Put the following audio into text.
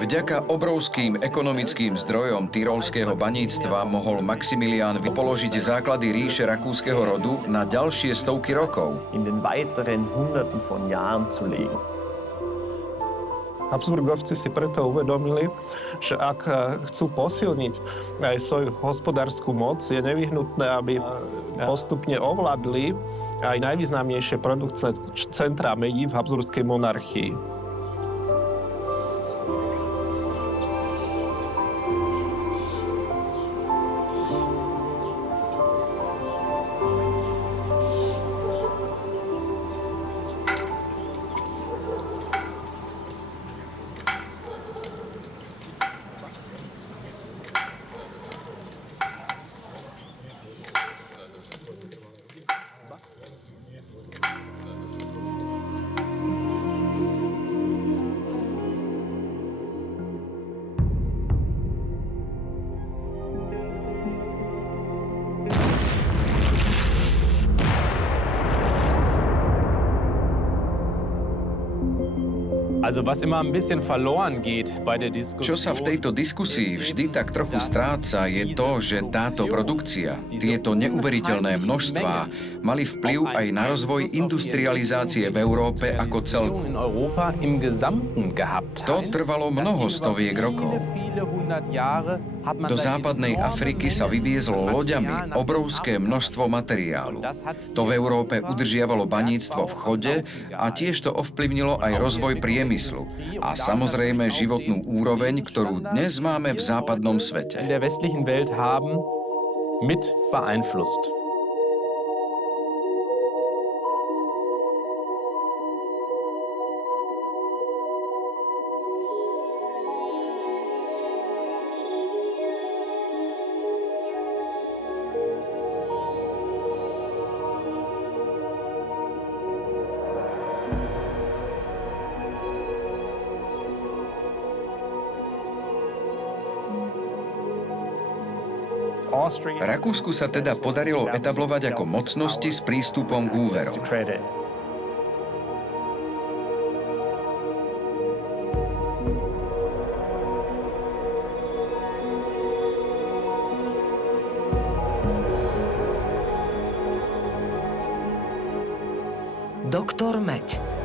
Vďaka obrovským ekonomickým zdrojom tyrolského baníctva mohol Maximilián vypoložiť základy ríše rakúskeho rodu na ďalšie stovky rokov. Habsburgovci si preto uvedomili, že ak chcú posilniť aj svoju hospodárskú moc, je nevyhnutné, aby postupne ovládli aj najvýznamnejšie produkčné centrá médií v habsburskej monarchii. Čo sa v tejto diskusii vždy tak trochu stráca, je to, že táto produkcia, tieto neuveriteľné množstvá mali vplyv aj na rozvoj industrializácie v Európe ako celku. To trvalo mnoho stoviek rokov. Do západnej Afriky sa vyviezlo loďami obrovské množstvo materiálu. To v Európe udržiavalo baníctvo v chode a tiež to ovplyvnilo aj rozvoj priemyslu a samozrejme životnú úroveň, ktorú dnes máme v západnom svete. Rakúsku sa teda podarilo etablovať ako mocnosti s prístupom k úverom. Doktor Meď.